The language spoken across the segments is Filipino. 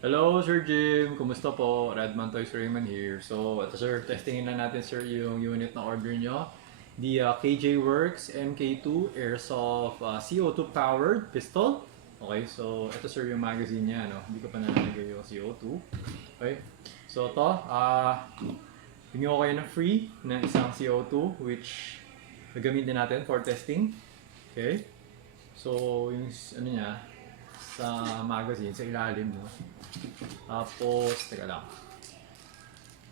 Hello, Sir Jim. Kumusta po? Redman Toys Raymond here. So, ito sir, testingin na natin sir yung unit na order nyo. The KJ Works MK2 Airsoft CO2 powered pistol. Okay, so ito sir yung magazine niya, no? Hindi ko pa nalagay yung CO2. Okay, so ito, bigyan ko kayo ng free na isang CO2 which gagamitin natin for testing. Okay, so yung ano niya, sa magazine, sa ilalim, no? Tapos, teka lang.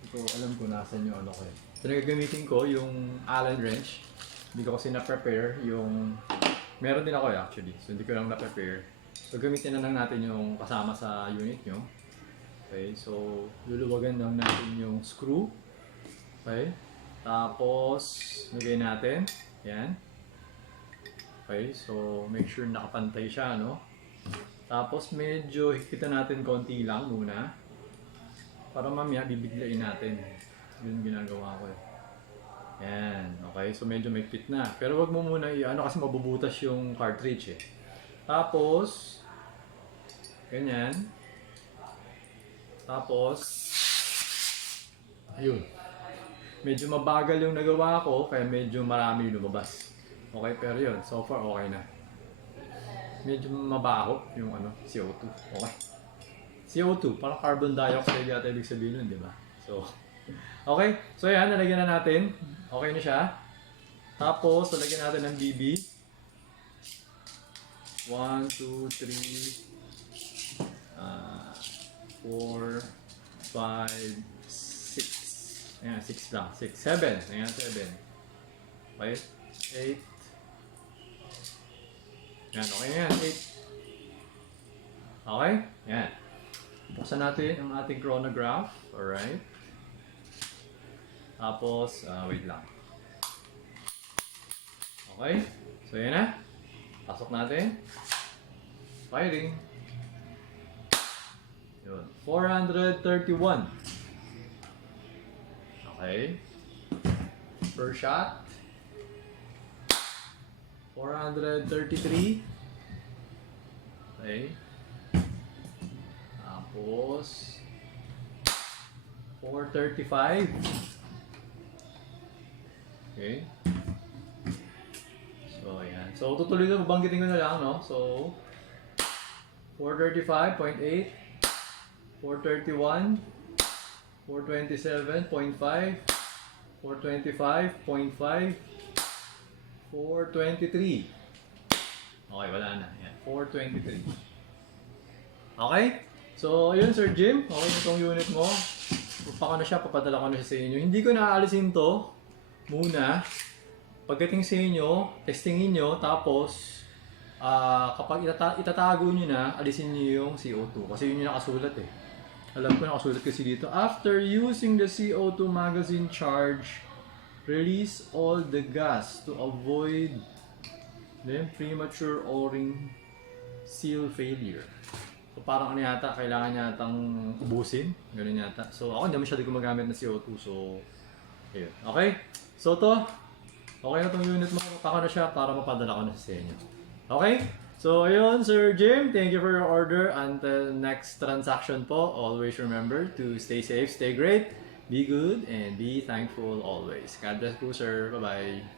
Ito, alam ko nasan yung ano ko eh. So, nagagamitin ko yung Allen wrench. Hindi ko kasi na-prepare yung... Meron din ako actually. So, hindi ko lang na-prepare. So, gamitin na lang natin yung kasama sa unit nyo. Okay, so, luluwagan lang natin yung screw. Okay. Tapos, lagay natin. Yan. Okay, so, make sure nakapantay siya, no? Tapos medyo higpitan natin konti lang muna. Para mamaya bibiglain natin. Yun ginagawa ko eh. Yan. Okay. So medyo may fit na. Pero wag mo muna i-ano kasi mabubutas yung cartridge eh. Tapos ganyan. Tapos ayun. Medyo mabagal yung nagawa ko kaya medyo marami lumabas. Okay, pero yun. So far okay na. Medyo mabaho yung ano, CO2. Okay. CO2, parang carbon dioxide yata ibig sabihin nun, di ba? So, okay. So yan, nalagyan na natin. Okay na siya. Tapos, nalagyan natin ng BB. 1, 2, 3, 4, 5, 6. Ayan, 6 lang. 6, 7. Ayan, 7. Okay. 8. Yan, okay na yan. 8. Okay? Yan. Buksan natin ang ating chronograph. Alright. Tapos, wait lang. Okay? So, yan na. Pasok natin. Firing. Yun. 431. Okay. First shot. 433. Okay. Tapos 435. Okay. So ayan. So tutuloy na, babanggitin ko na lang, no? So 435.8, 431, 427.5, 425.5, 423. Okay, wala na. Yan, 423. Okay? So, yun Sir Jim. Okay na itong unit mo. Pupa ko na siya, papadala ko na siya sa inyo. Hindi ko naaalisin to muna. Pagdating sa inyo, testingin nyo, tapos kapag itatago nyo na, alisin nyo yung CO2. Kasi yun yung nakasulat eh. Alam ko nakasulat kasi dito. After using the CO2 magazine charge, release all the gas to avoid premature O-ring seal failure. So parang ano yata, kailangan yatang ubusin. Ganun yata. So ako hindi masyado gumagamit ng CO2. So, ayun. Okay? So to, okay na tong unit mo. Paka na siya para mapadala ko na sa inyo. Okay? So ayun, Sir Jim. Thank you for your order. Until next transaction po, always remember to stay safe, stay great. Be good and be thankful always. God bless po, sir. Bye-bye.